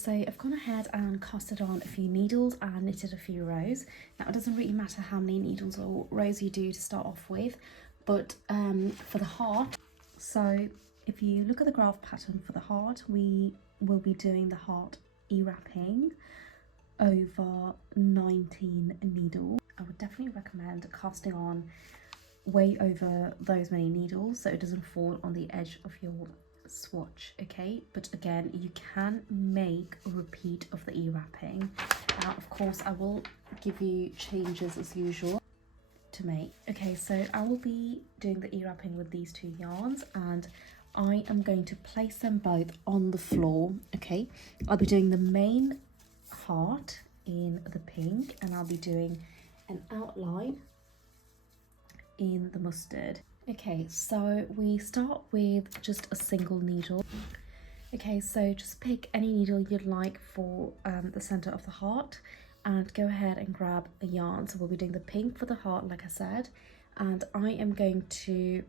so I've gone ahead and casted on a few needles and knitted a few rows. Now it doesn't really matter how many needles or rows you do to start off with, but for the heart, so if you look at the graph pattern for the heart, we will be doing the heart e-wrapping over 19 needles. I would definitely recommend casting on way over those many needles so it doesn't fall on the edge of your swatch, okay? But again, you can make a repeat of the e-wrapping. Now of course I will give you changes as usual to make. Okay, so I will be doing the e-wrapping with these two yarns, and I am going to place them both on the floor. Okay, I'll be doing the main heart in the pink, and I'll be doing an outline in the mustard. Okay, so we start with just a single needle. Okay, so just pick any needle you'd like for the center of the heart, and go ahead and grab a yarn. So we'll be doing the pink for the heart, like I said, and I am going to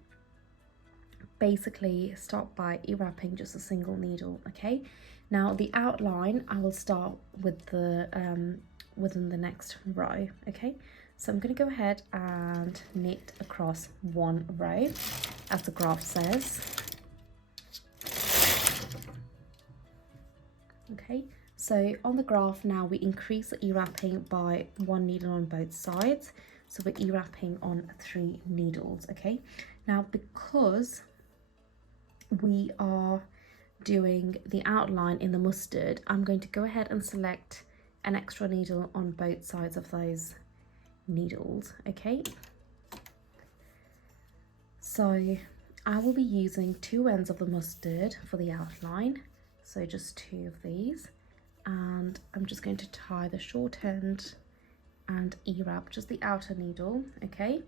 basically start by e-wrapping just a single needle. Okay, now the outline I will start with the within the next row. Okay, so I'm going to go ahead and knit across one row as the graph says. Okay, so on the graph now we increase the e-wrapping by one needle on both sides, so we're e-wrapping on 3 needles. Okay, now because we are doing the outline in the mustard, I'm going to go ahead and select an extra needle on both sides of those needles. Okay, so I will be using 2 ends of the mustard for the outline, so just 2 of these, and I'm just going to tie the short end and e-wrap just the outer needle. Okay,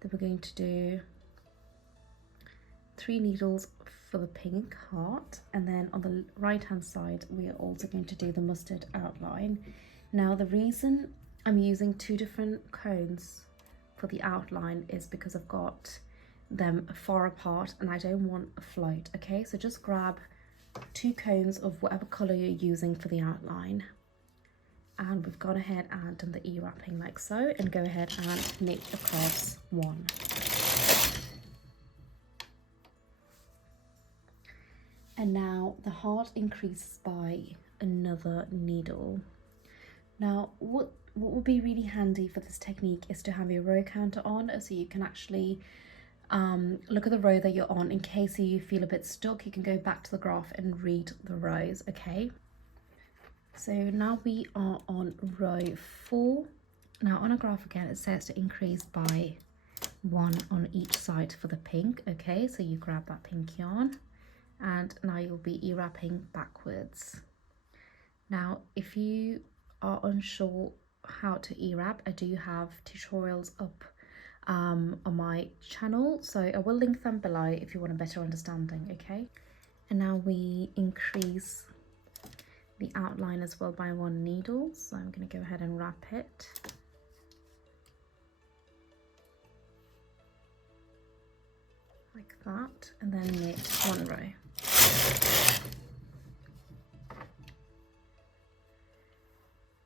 then we're going to do 3 needles for the pink heart, and then on the right hand side we are also going to do the mustard outline. Now the reason I'm using 2 different cones for the outline is because I've got them far apart and I don't want a float. Okay, so just grab 2 cones of whatever color you're using for the outline, and we've gone ahead and done the e-wrapping like so, and go ahead and knit across one. And now the heart increases by another needle. Now what would be really handy for this technique is to have your row counter on, so you can actually look at the row that you're on. In case you feel a bit stuck, you can go back to the graph and read the rows. Okay, so now we are on row 4. Now on a graph again it says to increase by 1 on each side for the pink. Okay, so you grab that pink yarn, and now you'll be e-wrapping backwards. Now if you are unsure how to e-wrap, I do have tutorials up on my channel, so I will link them below if you want a better understanding. Okay, and now we increase the outline as well by 1 needle, so I'm going to go ahead and wrap it. Like that, and then knit 1 row.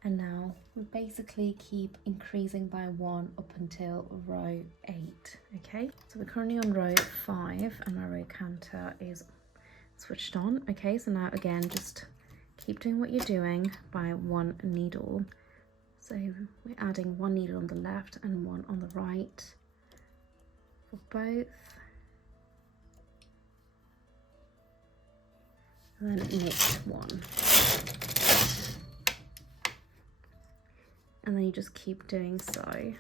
And now we basically keep increasing by 1 up until row 8. Okay, so we're currently on row 5 and my row counter is switched on. Okay, so now again just keep doing what you're doing by 1 needle. So we're adding 1 needle on the left and 1 on the right for both, and then knit 1. And then you just keep doing so.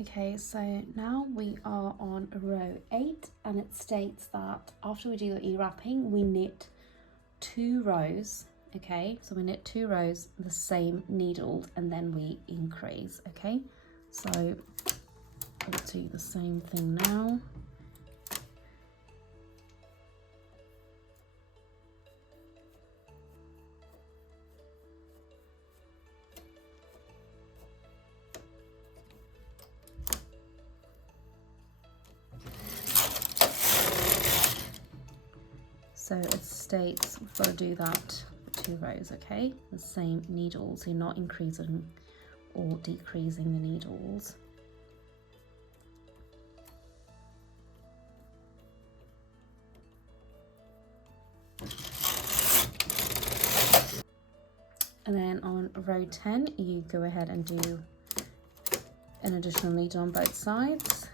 Okay, so now we are on row 8, and it states that after we do the e-wrapping we knit 2 rows. Okay, so we knit 2 rows the same needle and then we increase. Okay, so Let's do the same thing now. So it states we've got to do that for 2 rows, okay? The same needles, you're not increasing or decreasing the needles. And then on row 10, you go ahead and do an additional needle on both sides.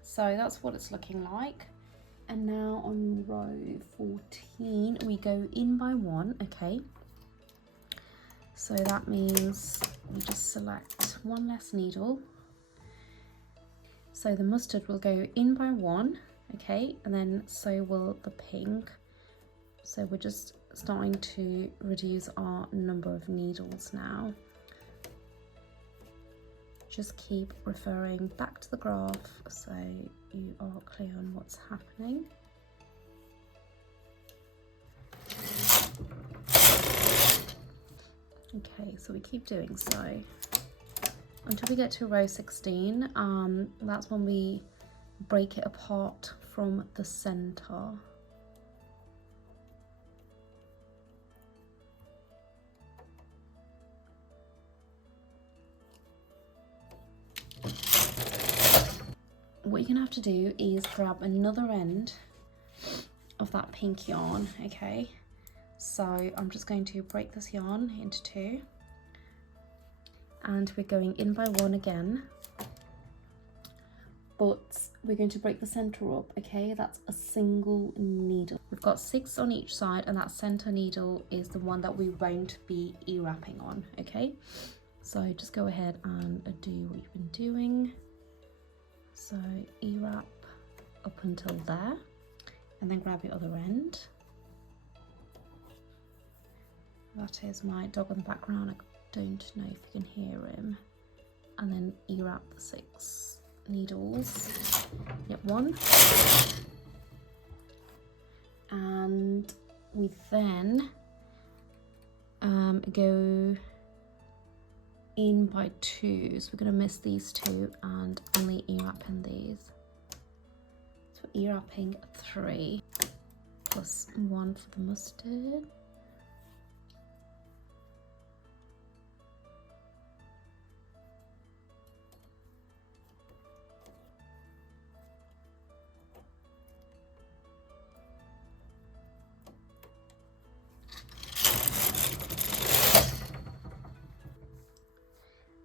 So that's what it's looking like. And now on row 14, we go in by 1, okay? So that means we just select 1 less needle. So the mustard will go in by 1, okay? And then so will the pink. So we're just starting to reduce our number of needles now. Just keep referring back to the graph so you are clear on what's happening. Okay, so we keep doing so until we get to row 16. That's when we break it apart from the center. What you're gonna have to do is grab another end of that pink yarn, okay? So I'm just going to break this yarn into 2, and we're going in by 1 again, but we're going to break the center up, okay? That's a single needle. We've got 6 on each side, and that center needle is the one that we won't be e-wrapping on, okay? So just go ahead and do what you've been doing. So e-wrap up until there, and then grab your other end. That is my dog in the background. I don't know if you can hear him. And then e-wrap the 6 needles. Yep, 1. And we then go in by 2, so we're going to miss these 2 and only e-wrap in these. So e-wrapping 3 plus 1 for the mustard.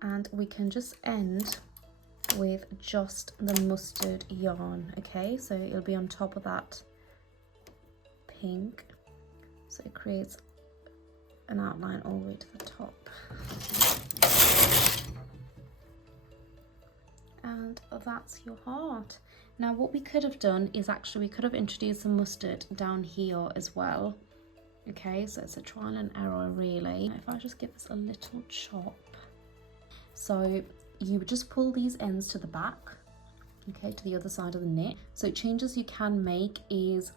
And we can just end with just the mustard yarn, okay? So it'll be on top of that pink, so it creates an outline all the way to the top. And that's your heart. Now what we could have done is actually we could have introduced some mustard down here as well, okay? So it's a trial and error really. If I just give this a little chop. So you would just pull these ends to the back, okay, to the other side of the knit. So changes you can make is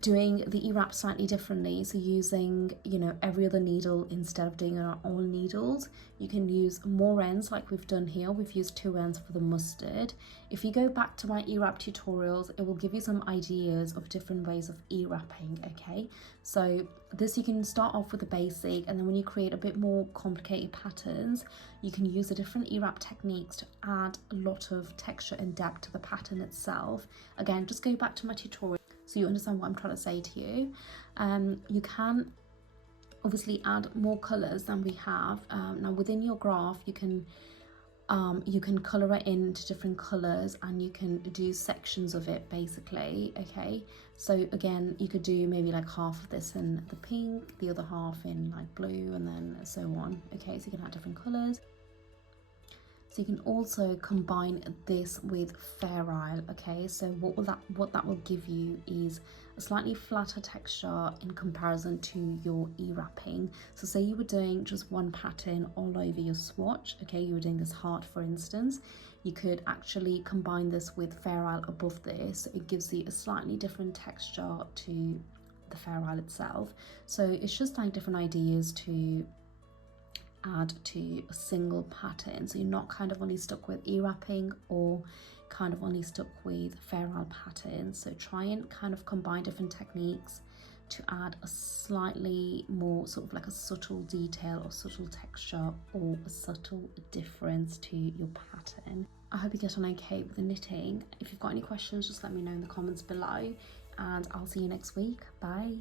doing the E-wrap slightly differently, so using, you know, every other needle instead of doing it on all needles. You can use more ends like we've done here. We've used 2 ends for the mustard. If you go back to my E-wrap tutorials, it will give you some ideas of different ways of E-wrapping, okay? So this, you can start off with the basic, and then when you create a bit more complicated patterns, you can use the different E-wrap techniques to add a lot of texture and depth to the pattern itself. Again, just go back to my tutorial so you understand what I'm trying to say to you. You can obviously add more colors than we have. Now within your graph, you can color it into different colors, and you can do sections of it basically, okay? So again, you could do maybe like half of this in the pink, the other half in like blue, and then so on, okay? So you can add different colors. So you can also combine this with fairisle, okay? So what that will give you is a slightly flatter texture in comparison to your E-wrapping. So say you were doing just one pattern all over your swatch, okay? You were doing this heart, for instance. You could actually combine this with fairisle above this. It gives you a slightly different texture to the fairisle itself. So it's just like different ideas to add to a single pattern, so you're not kind of only stuck with E-wrapping or kind of only stuck with fairisle patterns. So try and kind of combine different techniques to add a slightly more sort of like a subtle detail or subtle texture or a subtle difference to your pattern. I hope you get on okay with the knitting. If you've got any questions, just let me know in the comments below, and I'll see you next week. Bye.